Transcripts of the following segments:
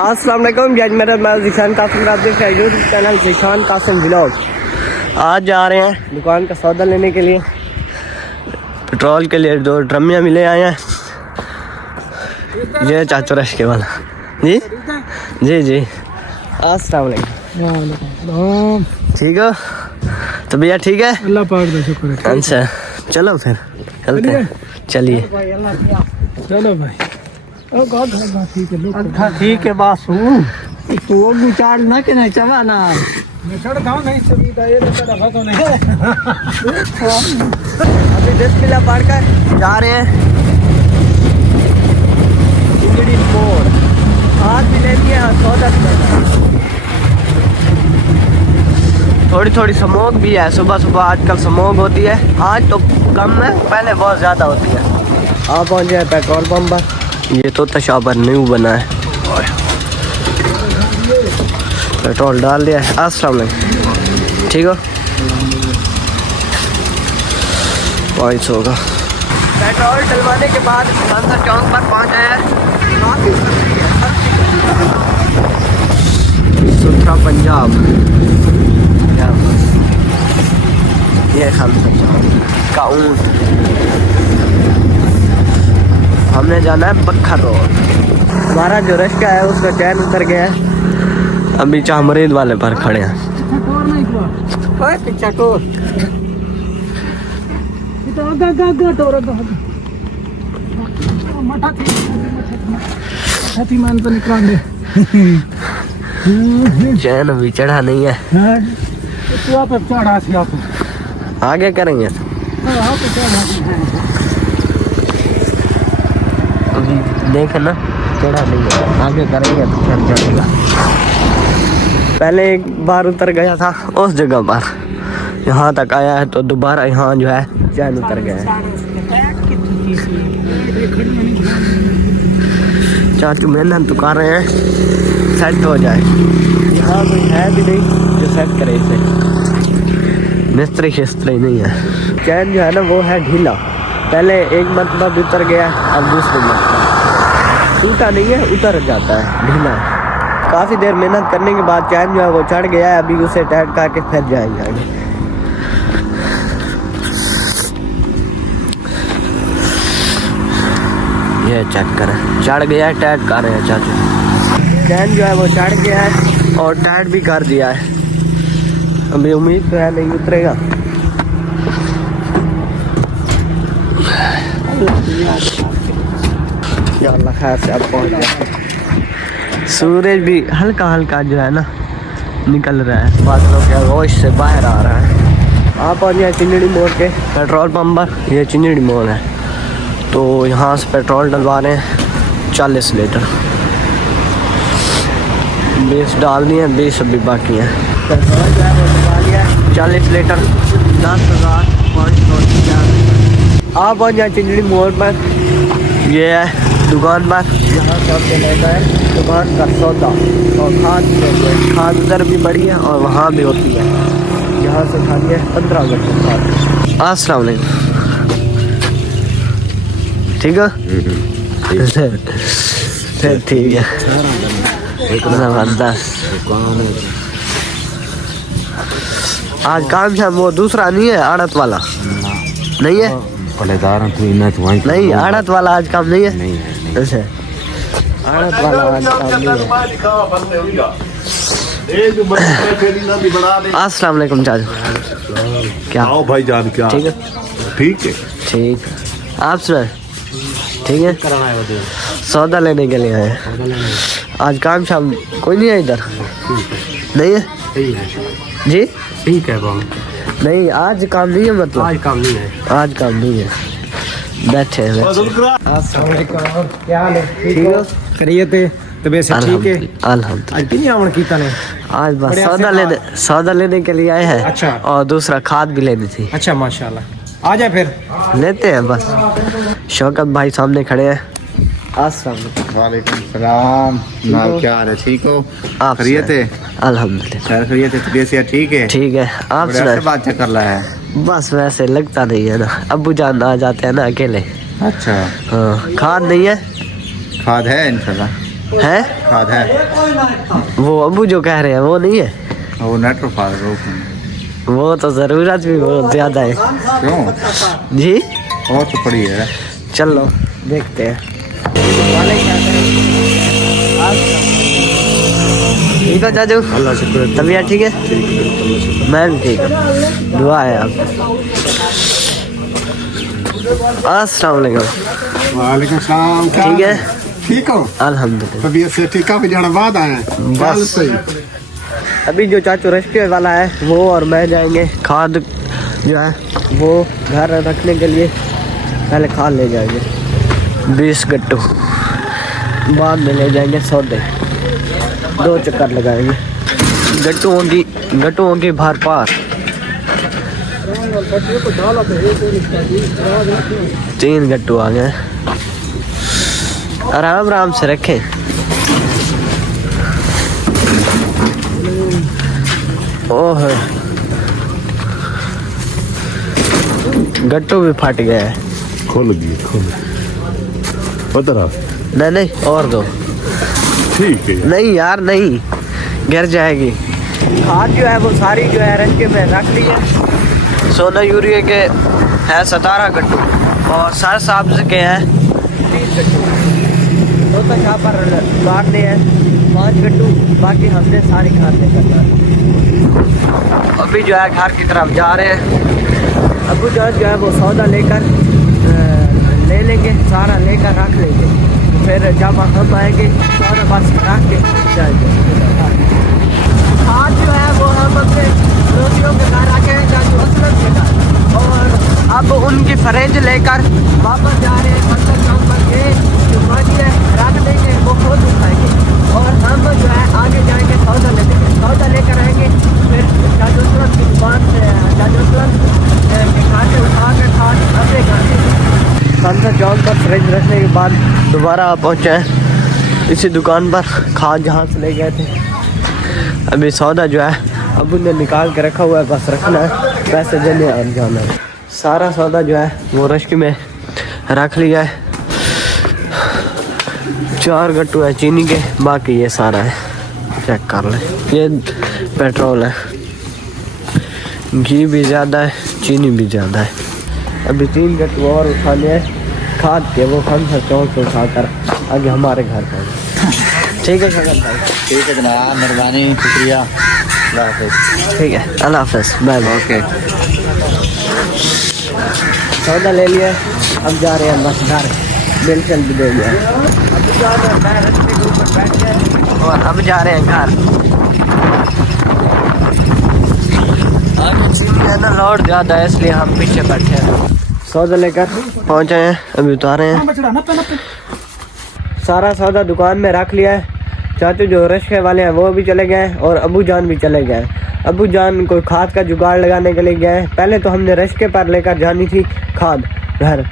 अस्सलाम वालेकुम मेरा मैं ज़िशान कासिम आप देख रहे हैं YouTube channel Zeeshan Qasim vlog. आज जा रहे हैं दुकान का सौदा लेने के लिए, पेट्रोल के लिए 2 ड्रमियाँ मिले आए हैं। ये चाचू रश के वाला जी जी जी। अस्सलाम वालेकुम। ठीक हो तो भैया? ठीक है, अल्लाह पाक का शुक्र है। अच्छा चलो फिर चलते हैं। चलिए चलो भाई। ठीक है बात तू चार ना के नहीं चवा ना नहीं अभी 10 मिला पढ़ कर जा रहे हैं इंजड़ी मोड़। आज भी ले लिया सौदा। थोड़ी थोड़ी स्मोक भी है सुबह सुबह, आजकल स्मोक होती है। आज तो कम है, पहले बहुत ज़्यादा होती है। आप पहुँच जाए पेट्रोल पंप पर। ये तो तशाबर न्यू बना है, पेट्रोल डाल दिया है। अस्सलाम वालेकुम। ठीक हो 500 होगा। पेट्रोल डलवाने के बाद खानसा चौक पर पहुँच आया है। सुथरा पंजाब, ये खानसा चौक का ऊँट। हमने जाना है बखर रोड। हमारा जो रश्का है उसका चैन उतर गया है, अभी चामरेद वाले पर खड़े हैं। चैन अभी चढ़ा नहीं है, आगे करेंगे। देख ना चढ़ा नहीं है, आगे करेंगे तो चढ़ जाएगा। पहले एक बार उतर गया था उस जगह पर, यहाँ तक आया है तो दोबारा यहाँ जो है चैन उतर गया है। चाचू मेहनत तो कर रहे हैं सेट हो जाए। यहाँ कोई है भी नहीं जो सेट करे इसे, मिस्त्री शिस्त्री नहीं है। चैन जो है ना वो है ढीला, पहले एक मरतबा भी उतर गया, अब दूसरी मरतबा टूटा नहीं है, उतर जाता है, ढीला। काफ़ी देर मेहनत करने के बाद चैन जो है वो चढ़ गया है, अभी उसे टाइट करके फिर जाएंगे आगे। ये चेक करें, चढ़ गया है, टाइट कर रहे हैं चाचू। चैन जो है वो चढ़ गया है और टाइट भी कर दिया है, अभी उम्मीद तो है नहीं उतरेगा। या अल्लाह खैर से अब पहुँच गया। सूरज भी हल्का हल्का जो है ना निकल रहा है, बादलों के आगोश से बाहर आ रहा है। आप पहुँच गए चिंजड़ी मोड़ के पेट्रोल पंप पर। ये चिंजड़ी मोड़ है, तो यहाँ से पेट्रोल डलवा रहे हैं 40 लीटर। 20 डालनी है, 20 अभी बाकी है। पेट्रोल जो है वो डलवा लिया 40 लीटर, 10,500। आप पहुँच जाए चिंजड़ी मोड़ पर। ये है दुकान पर, यहाँ से हमने लेता है दुकान का सौदा और खाद उधर भी बड़ी है और वहाँ भी होती है। यहाँ से खानी है 15 अगस्त खाद। अस्सलाम वालेकुम। ठीक है फिर ठीक है, ज़बरदस्त। आज काम शाम वो दूसरा नहीं है, आड़त वाला नहीं है, नहीं आड़त वाला आज काम नहीं है। अच्छा आड़त वाला आज काम नहीं है। अस्सलाम वालेकुम चाचू। क्या आओ भाई जान, क्या ठीक है? ठीक है ठीक। आप सुना ठीक है, सौदा लेने के लिए आए। आज काम शाम कोई नहीं है इधर, नहीं है जी? ठीक है बाबू। नहीं आज काम नहीं है, मतलब आज काम नहीं है। आज काम नहीं है, बैठे हैं। क्या हाल है? ठीक हो? खैरियत है? तबीयत से ठीक है? अल्हम्दुलिल्लाह। आज कितनी आमद कीता ने? आज बस सौदा लेने के लिए आए हैं। अच्छा। और दूसरा खाद भी लेनी थी। अच्छा माशाल्लाह, आ जाए फिर लेते हैं बस। शौकत भाई सामने खड़े हैं। अस्सलाम वालेकुम सलाम। क्या हाल है? ठीक हो? आप खैरियत है? अल्हम्दुलिल्लाह खैरियत है, तबीयत से ठीक है? ठीक है। आप बड़े सुनाए? बात कर रहा है। बस वैसे लगता नहीं है ना, अब्बू जान आ जाते हैं ना अकेले। अच्छा, हाँ खाद नहीं है? खाद है इंशाल्लाह। है खाद है वो अबू जो कह रहे हैं वो नहीं है वो नेट्रोफाल वो तो जरूरत भी बहुत ज्यादा है क्यों जी और तो पड़ी है चलो देखते हैं ठीक है चाचू अल्लाह शुक्र तबीयत ठीक है मैं भी ठीक हूँ दुआ है आप अस्सलाम वालेकुम वालेकुम सलाम ठीक है ठीक हो अल्हम्दुलिल्लाह तबीयत से ठीक है जाना बाद आए हैं बस। सही अभी जो चाचू रेस्क्यू वाला है वो और मैं जाएंगे खाद जो है वो घर रखने के लिए पहले खाद ले जाएंगे 20 गट्टू बाद में ले जाएंगे सौदे 2 चक्कर लगाएंगे गट्टुओं की भार पार 3 गट्टू आ गए आराम आराम से रखें ओह गट्टू भी फट गया है खोल उधर आ नहीं और दो ठीक है नहीं यार नहीं गिर जाएगी खाद जो है वो सारी जो है रख के मैं रख ली है सोना यूरिया के है 17 गट्टू और सर सब्ज के हैं 30 गट्टू दो तो यहाँ पर काटने हैं 5 गट्टू बाकी हमने सारी खाद लेकर जा अभी जो है घर की तरफ जा रहे हैं अबू जान जो है वो सौदा लेकर ले लेंगे सारा लेकर रख लेंगे फिर जब हम आएंगे सौदा बस रख के जाएंगे आज जो है वो हम अपने रोटियों के घर आके हैं चाचू असलम के घर और अब उनकी फ्रिज लेकर वापस जा रहे हैं बर्तन काम करके जो पानी है रख देंगे वो खुद उठाएंगे और हम जो है आगे जाएंगे सौदा ले लेंगे सौदा लेकर आएंगे फिर चाचू असलम की दुकान से चाचू असलम के घर से उठा कर खाद अपने घर से संसद चौक पर फ्रिज रखने के बाद दोबारा पहुँचे हैं इसी दुकान पर खाद जहाँ से ले गए थे अभी सौदा जो है अबू ने निकाल के रखा हुआ है बस रखना है पैसे देने और जाना है सारा सौदा जो है वो रश्क में रख लिया है 4 गट्टू है चीनी के बाकी ये सारा है चेक कर ले ये पेट्रोल है घी भी ज़्यादा है चीनी भी ज़्यादा है अभी 3 गट्टू और उठाने हैं खाद के वो खंसर चौक से उठाकर आगे हमारे घर पर ठीक है शगन भाई ठीक है जनाब मेहरबानी शुक्रिया अल्लाह हाफिज़ ठीक है अल्लाह हाफिज़ बाय बाय ओके सौदा ले लिया अब जा रहे हैं बस घर बिल चल भी दे दिया अब जा रहे हैं मैं रस्ते के ऊपर बैठ गया और अब जा रहे हैं घर आगे चीनी है ना लोड ज़्यादा है इसलिए हम पीछे बैठे हैं सौदा लेकर पहुँचे हैं अभी उतारे हैं सारा सौदा दुकान में रख लिया है चाचू जो रश्के वाले हैं वो भी चले गए और अबू जान भी चले गए अबू जान कोई खाद का जुगाड़ लगाने के लिए गए पहले तो हमने रश्के पर लेकर जानी थी खाद घर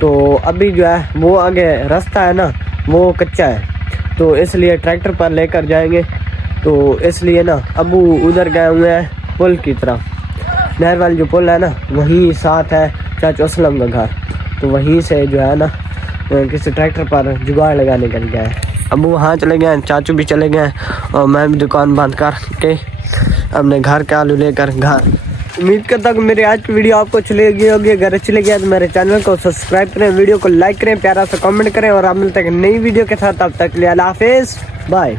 तो अभी जो है वो आगे रास्ता है ना वो कच्चा है तो इसलिए ट्रैक्टर पर लेकर जाएंगे तो इसलिए ना अबू उधर गए हुए हैं पुल की तरफ नहर वाली जो पुल है ना वहीं साथ है चाचू असलम का घर तो वहीं से जो है ना किसी ट्रैक्टर पर जुगाड़ लगाने के लिए गए अबू वहाँ चले गए चाचू भी चले गए और मैं भी दुकान बंद करके अपने घर के आलू लेकर घर उम्मीद करता हूँ मेरी आज की वीडियो आपको अच्छी लगी होगी अगर अच्छी लगी है तो मेरे चैनल को सब्सक्राइब करें वीडियो को लाइक करें प्यारा सा कमेंट करें और आप मिलते हैं नई वीडियो के साथ तब तक के लिए अल्लाह हाफिज़ बाय।